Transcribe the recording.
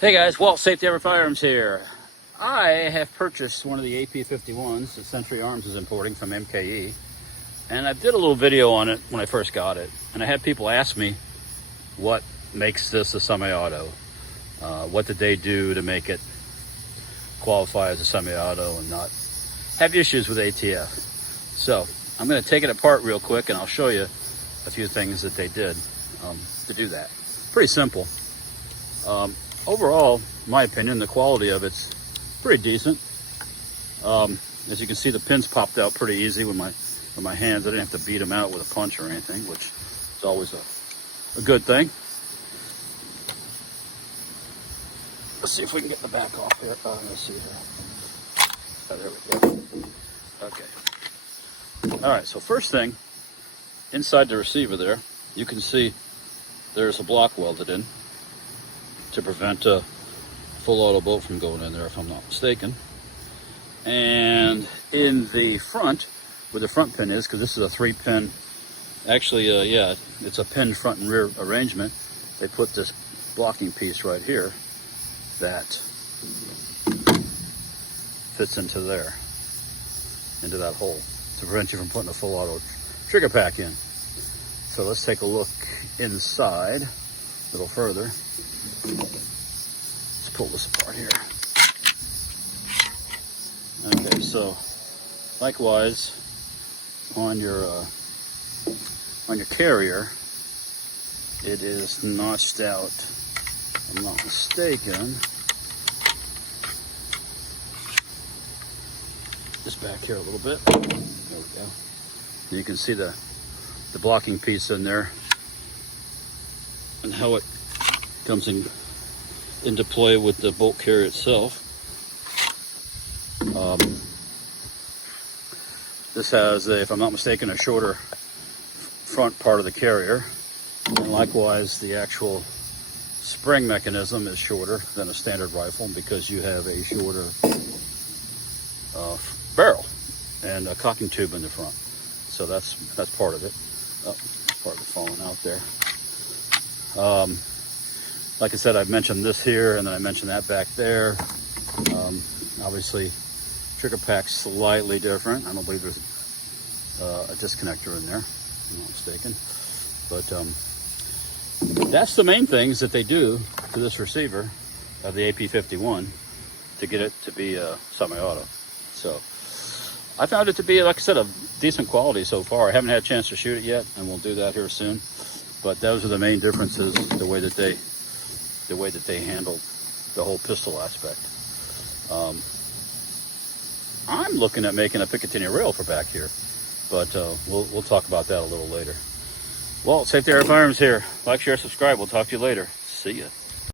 Hey guys, Walt Safety Ever Firearms here. I have purchased one of the AP51s that Century Arms is importing from MKE, and I did a little video on it when I first got it, and I had people ask me what makes this a semi-auto. What did they do to make it qualify as a semi-auto and not have issues with ATF? So I'm going to take it apart real quick and I'll show you a few things that they did to do that. Pretty simple. Overall, in my opinion, the quality of it's pretty decent. As you can see, the pins popped out pretty easy with my hands. I didn't have to beat them out with a punch or anything, which is always a good thing. Let's see if we can get the back off here. Let's see here. Oh, there we go. Okay. All right, so first thing, inside the receiver there, you can see there's a block welded in to prevent a full auto bolt from going in there, if I'm not mistaken. And in the front, where the front pin is, because this is a 3-pin, actually, yeah, it's a pin front and rear arrangement. They put this blocking piece right here that fits into there, into that hole, to prevent you from putting a full auto trigger pack in. So let's take a look inside a little further. Let's pull this apart here. Okay, so likewise on your carrier, it is notched out, if I'm not mistaken. Just back here a little bit. There we go. And you can see the blocking piece in there and how it comes into play with the bolt carrier itself. This has, if I'm not mistaken, a shorter front part of the carrier, and likewise the actual spring mechanism is shorter than a standard rifle because you have a shorter barrel and a cocking tube in the front. So that's part of it. Oh, part of it falling out there. Like I said, I've mentioned this here, and then I mentioned that back there. Obviously, trigger pack's slightly different. I don't believe there's a disconnector in there, if I'm not mistaken. But that's the main things that they do to this receiver of the AP51 to get it to be a semi-auto. So I found it to be, like I said, a decent quality so far. I haven't had a chance to shoot it yet, and we'll do that here soon. But those are the main differences, the way that they handled the whole pistol aspect. I'm looking at making a Picatinny rail for back here, but we'll talk about that a little later. Well, Safety Ever Firearms here. Like, share, subscribe. We'll talk to you later. See ya.